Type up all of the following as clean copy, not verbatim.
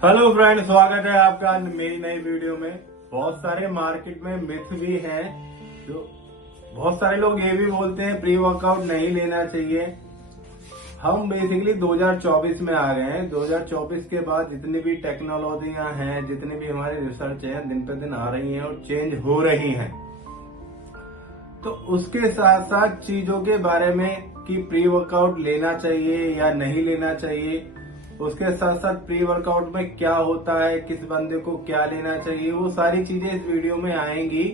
Hello friend, स्वागत है आपका मेरी नई वीडियो में। बहुत सारे मार्केट में मिथ भी हैं। जो बहुत सारे लोग ये भी बोलते हैं प्री वर्कआउट नहीं लेना चाहिए। हम बेसिकली 2024 में आ गए हैं। 2024 के बाद जितनी भी टेक्नोलॉजियां हैं, जितनी भी हमारी रिसर्च है, दिन पे दिन आ रही हैं और चेंज हो रही हैं। तो उसके साथ साथ चीजों के बारे में कि प्री वर्कआउट लेना चाहिए या नहीं लेना चाहिए, उसके साथ साथ प्री वर्कआउट में क्या होता है, किस बंदे को क्या लेना चाहिए, वो सारी चीजें इस वीडियो में आएंगी।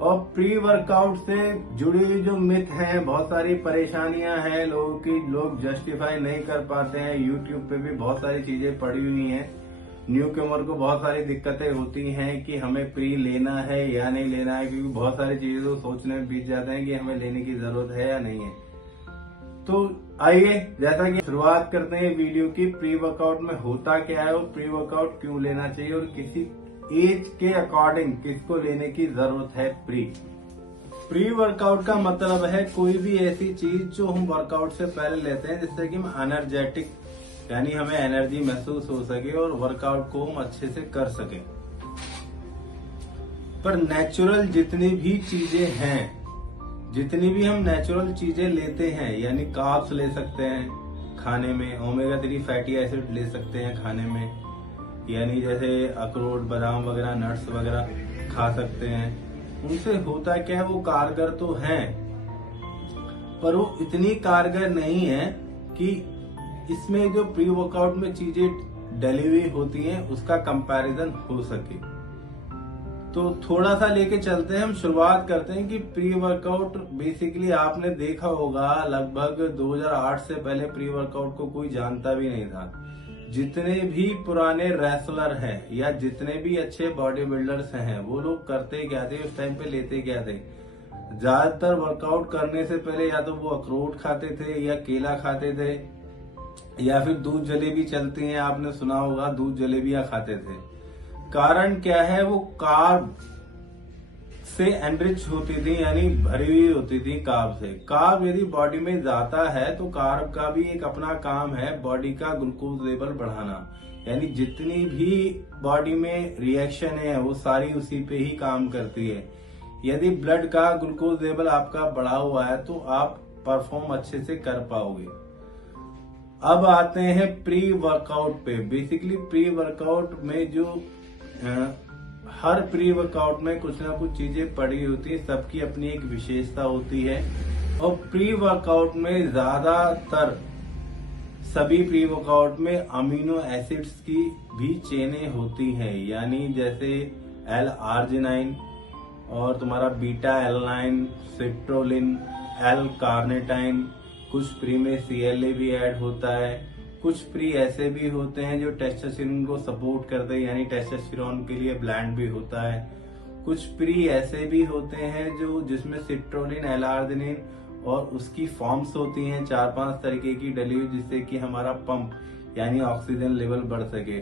और प्री वर्कआउट से जुड़ी हुई जो मिथ हैं, बहुत सारी परेशानियां हैं लोगों की, लोग जस्टिफाई नहीं कर पाते हैं। यूट्यूब पे भी बहुत सारी चीजें पड़ी हुई हैं। न्यू कमर को बहुत सारी दिक्कतें होती हैं कि हमें प्री लेना है या नहीं लेना है, क्योंकि बहुत सारी चीजें तो सोचने में बीत जाते हैं कि हमें लेने की जरूरत है या नहीं है। तो आइए, जैसा कि शुरुआत करते हैं वीडियो की, प्री वर्कआउट में होता क्या है और प्री वर्कआउट क्यों लेना चाहिए और किसी एज के अकॉर्डिंग किसको लेने की जरूरत है। प्री वर्कआउट का मतलब है कोई भी ऐसी चीज जो हम वर्कआउट से पहले लेते हैं, जिससे कि हम एनर्जेटिक यानी हमें एनर्जी महसूस हो सके और वर्कआउट को हम अच्छे से कर सके। पर नेचुरल जितनी भी चीजें हैं, जितनी भी हम नेचुरल चीजें लेते हैं, यानी कार्ब्स ले सकते हैं खाने में, ओमेगा 3 फैटी एसिड ले सकते हैं खाने में, यानी जैसे अखरोट, बादाम वगैरह, नट्स वगैरह खा सकते हैं। उनसे होता क्या है, वो कारगर तो हैं, पर वो इतनी कारगर नहीं है कि इसमें जो प्री वर्कआउट में चीजें डली हुई होती हैं उसका कंपैरिजन हो सके। तो थोड़ा सा लेके चलते हैं। हम शुरुआत करते हैं कि प्री वर्कआउट बेसिकली आपने देखा होगा, लगभग 2008 से पहले प्री वर्कआउट को कोई जानता भी नहीं था। जितने भी पुराने रेसलर हैं या जितने भी अच्छे बॉडी बिल्डर्स हैं, वो लोग करते क्या थे उस टाइम पे, लेते क्या थे, ज्यादातर वर्कआउट करने से पहले या तो वो अखरोट खाते थे या केला खाते थे, या फिर दूध जलेबी चलती हैं, आपने सुना होगा, दूध जलेबियां खाते थे। कारण क्या है, वो कार्ब से एनरिच होती थी, यानी भरी हुई होती थी कार्ब से। कार्ब यदि बॉडी में जाता है तो कार्ब का भी एक अपना काम है, बॉडी का ग्लूकोज लेवल बढ़ाना। यानी जितनी भी बॉडी में रिएक्शन है वो सारी उसी पे ही काम करती है। यदि ब्लड का ग्लूकोज लेवल आपका बढ़ा हुआ है तो आप परफॉर्म अच्छे से कर पाओगे। अब आते हैं प्री वर्कआउट पे। बेसिकली प्री वर्कआउट में जो हर प्री वर्कआउट में कुछ ना कुछ चीजें पड़ी होती है, सबकी अपनी एक विशेषता होती है। और प्री वर्कआउट में ज्यादातर सभी प्री वर्कआउट में अमीनो एसिड्स की भी चेनें होती हैं, यानी जैसे L-आर्जिनाइन और तुम्हारा बीटा एलानाइन, सिट्रोलिन, L-कार्निटाइन, कुछ प्री में CLA भी ऐड होता है। कुछ प्री ऐसे भी होते हैं जो टेस्टोस्टेरोन को सपोर्ट करते हैं, यानी टेस्टोस्टेरोन के लिए ब्लेंड भी होता है। कुछ प्री ऐसे भी होते हैं जो जिसमें सिट्रोलिन, L-आर्जिनिन और उसकी फॉर्म्स होती हैं 4-5 तरीके की डली हुई, जिससे कि हमारा पंप यानी ऑक्सीजन लेवल बढ़ सके।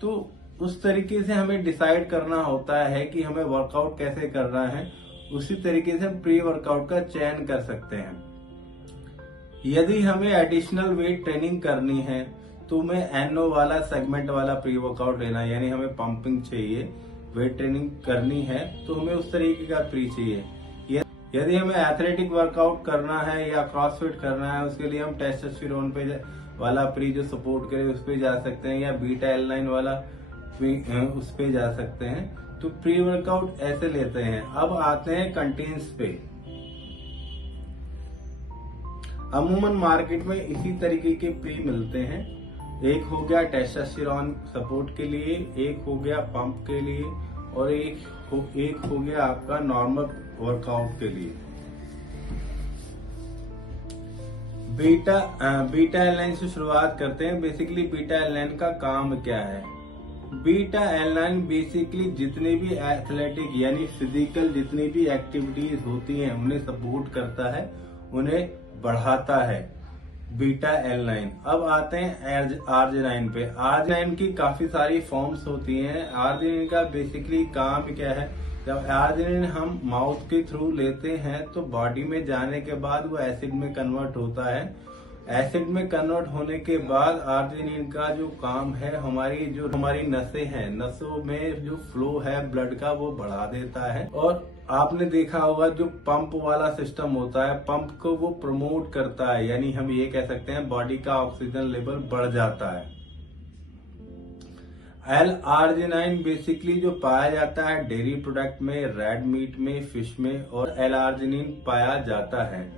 तो उस तरीके से हमें डिसाइड करना होता है कि हमें वर्कआउट कैसे करना है। उसी तरीके से हम प्री वर्कआउट का चयन कर सकते हैं। यदि हमें एडिशनल वेट ट्रेनिंग करनी है तो हमें NO वाला सेगमेंट वाला प्री वर्कआउट लेना है, यानी हमें पंपिंग चाहिए, वेट ट्रेनिंग करनी है तो हमें उस तरीके का प्री चाहिए। यदि हमें एथलेटिक वर्कआउट करना है या क्रॉसफिट करना है, उसके लिए हम टेस्टोस्टेरोन पे वाला प्री जो सपोर्ट करे उस पे जा सकते हैं, या बीटा एलानाइन वाला उस पे जा सकते हैं। तो प्री वर्कआउट ऐसे लेते हैं। अब आते हैं कंटेन्स पे। अमूमन मार्केट में इसी तरीके के प्री मिलते हैं। एक हो गया टेस्टोस्टेरोन सपोर्ट के लिए, एक हो गया पंप के लिए, और एक हो गया आपका नॉर्मल वर्कआउट के लिए। बीटा एलानाइन से शुरुआत करते हैं। बेसिकली बीटा एलानाइन का काम क्या है? बीटा एलानाइन बेसिकली जितने भी एथलेटिक यानी फिजिकल जितनी भी एक्टिविटीज होती हैं उन्हें सपोर्ट करता है, उन्हें बढ़ाता है, बीटा एलानाइन। अब आते हैं आर्जिनाइन पे। आर्जिनाइन की काफी सारी फॉर्म्स होती हैं। आर्जिनाइन का बेसिकली काम क्या है, जब आर्जिनाइन हम माउथ के थ्रू लेते हैं तो बॉडी में जाने के बाद वो एसिड में कन्वर्ट होता है एसिड में कन्वर्ट होने के बाद आर्जिनिन का जो काम है, हमारी नसें हैं, नसों में जो फ्लो है ब्लड का वो बढ़ा देता है। और आपने देखा होगा जो पंप वाला सिस्टम होता है, पंप को वो प्रमोट करता है, यानी हम ये कह सकते हैं बॉडी का ऑक्सीजन लेवल बढ़ जाता है। एल-आर्जिनाइन बेसिकली जो पाया जाता है डेयरी प्रोडक्ट में, रेड मीट में, फिश में, और एल-आर्जिनिन पाया जाता है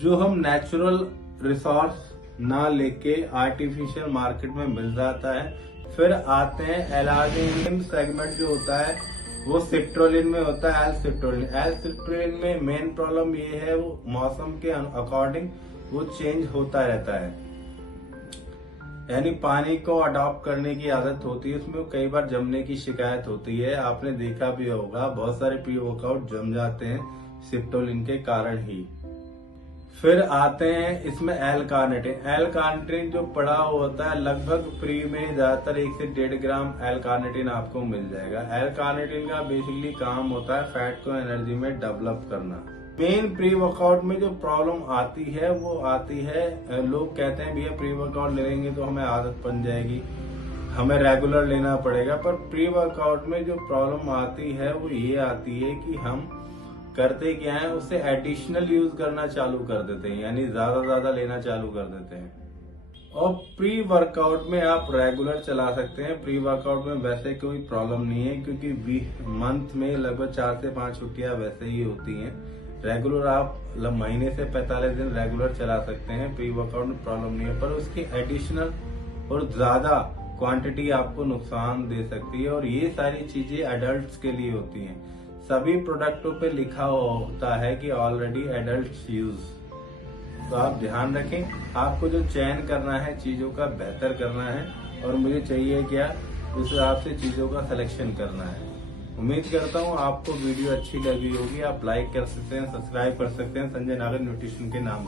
जो हम नेचुरल रिसोर्स ना लेके आर्टिफिशियल मार्केट में मिल जाता है। फिर आते हैं एल-आर्जिनिन सेगमेंट जो होता है वो सिट्रोलिन में होता है, एल-सिट्रोलिन में मेन प्रॉब्लम ये है वो मौसम के अकॉर्डिंग वो चेंज होता रहता है, यानी पानी को अडॉप्ट करने की आदत होती है, उसमें कई बार जमने की शिकायत होती है। आपने देखा भी होगा बहुत सारे प्री वर्कआउट जम जाते हैं सिप्टोलिन के कारण ही। फिर आते हैं इसमें एल-कार्निटिन जो पड़ा होता है लगभग प्री में ज्यादातर 1 से 1.5 ग्राम एल-कार्निटिन आपको मिल जाएगा। एल-कार्निटिन का बेसिकली काम होता है फैट को एनर्जी में डेवलप करना। मेन प्री वर्कआउट में जो प्रॉब्लम आती है वो आती है, लोग कहते हैं भैया प्री वर्कआउट लेंगे तो हमें आदत बन जाएगी, हमें रेगुलर लेना पड़ेगा। पर प्री वर्कआउट में जो प्रॉब्लम आती है वो ये आती है कि हम करते क्या है, उससे एडिशनल यूज करना चालू कर देते हैं, यानी ज्यादा लेना चालू कर देते हैं। और प्री वर्कआउट में आप रेगुलर चला सकते हैं। प्री वर्कआउट में वैसे कोई प्रॉब्लम नहीं है, क्योंकि मंथ में लगभग 4 से 5 छुट्टियां वैसे ही होती हैं। रेगुलर आप महीने से 45 दिन रेगुलर चला सकते हैं, प्री वर्कआउट में प्रॉब्लम नहीं है। पर उसकी एडिशनल और ज्यादा क्वांटिटी आपको नुकसान दे सकती है, और ये सारी चीजें एडल्ट्स के लिए होती हैं। सभी प्रोडक्टों पे लिखा होता है कि ऑलरेडी एडल्ट यूज, तो आप ध्यान रखें। आपको जो चयन करना है चीजों का बेहतर करना है, और मुझे चाहिए क्या उस हिसाब से चीजों का सिलेक्शन करना है। उम्मीद करता हूँ आपको वीडियो अच्छी लगी होगी। आप लाइक कर सकते हैं, सब्सक्राइब कर सकते हैं संजय नागर न्यूट्रिशन के नाम से।